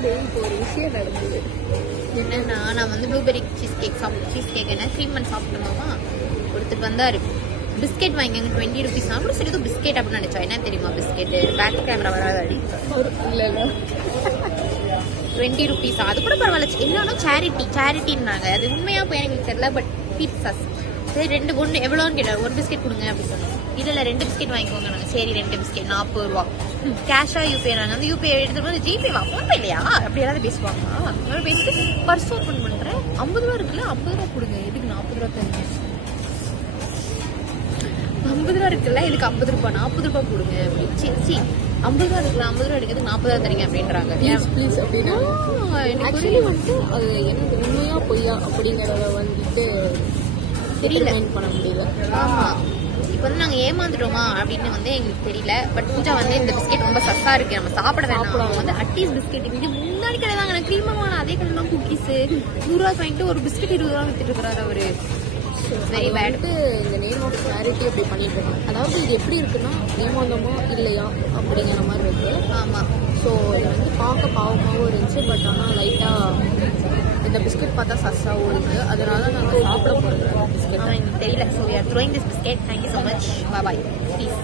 இப்போ ஒரு விஷயம் நடந்தது என்னன்னா, நான் வந்து ப்ளூபெர்ரி சீஸ் கேக் என்ன க்ரீம் பண்ணி சாப்பிட்டோமா, ஒருத்தர் வந்தார் பிஸ்கெட் வாங்கிங்க 20 rupees. நான் கூட சரி ஏதோ பிஸ்கெட் அப்படின்னு நினைச்சோம். என்ன தெரியுமா பிஸ்கெட்டு, பேக் கேமரா வராதாடி, இல்லை 20 rupees. அது கூட பரவாயில்ல. என்னன்னா சேரிட்டின்னாங்க. அது உண்மையா போய் எனக்கு தெரியல. பட் பீட்சாஸ் சரி 2 ஒன்று எவ்வளோன்னு கேட்டார். ஒரு பிஸ்கெட் கொடுங்க அப்படின்னு சொன்னோம். இல்லை 2 பிஸ்கெட் வாங்கிக்கோங்க. நாங்கள் சரி 2 பிஸ்கெட் 40 ரூபா. கேஷா யூபிஐ. நாங்கள் வந்து யூபிஐ எடுத்துட்டு வந்து ஜிபே வா ஃபோன்பே இல்லையா அப்படி ஏதாவது பேசுவாங்க. அதனால பேசிட்டு பர்ஸ் ஓப்பன் பண்ணுறேன். 50 ரூபா இருக்குல்ல, 50 ரூபா கொடுங்க. எதுக்கு 40 ரூபா தருங்க? 50 ரூபா இருக்குல்ல, இதுக்கு 50 ரூபா 40 ரூபா கொடுங்க அப்படின்னு. சி 50 ரூபா இருக்குல்ல, 50 ரூபா எடுக்கிறது 40 ரூபா தரீங்க அப்படின்றாங்க. ப்ளீஸ் அப்படின்னு. ஆக்சுவலி வந்துட்டு அது எனக்கு உண்மையா பொய்யா அப்படிங்கிறத வந்துட்டு தெரியல பண்ண முடியல. ஆமா, இப்போ வந்து நாங்கள் ஏமாந்துட்டோமா அப்படின்னு வந்து எங்களுக்கு தெரியல. பட் பூஜா வந்து இந்த பிஸ்கெட் ரொம்ப சஸ்தா இருக்கு, நம்ம சாப்பிட வேணாம். வந்து அட்டீஸ் பிஸ்கெட் இது முன்னாடி கடை தாங்க, எனக்கு க்ரீமமான அதே கடையில் குக்கீஸ் 100 ரூபா வாங்கிட்டு ஒரு பிஸ்கெட் 20 ரூபா வித்துட்டு இருக்கிறாரு அவரு. Very bad. இந்த நேம் ஆஃப் சேரிட்டி அப்படி பண்ணிட்டு இருக்காங்க. அதாவது இது எப்படி இருக்குன்னா, ஏமாந்தோமா இல்லையா அப்படிங்கிற மாதிரி இருக்கு. ஆமா. ஸோ இது வந்து பார்க்க பாவமாகவும் இருந்துச்சு. பட் ஆனால் லைட்டாக இந்த பிஸ்கெட் பார்த்தா சஸ்ஸாகவும் இருக்குது. அதனால நாங்கள் சாப்பிட போகிறோம் பிஸ்கெட். எனக்கு தெரியல. So we are throwing this biscuit. Thank you so much. Bye please.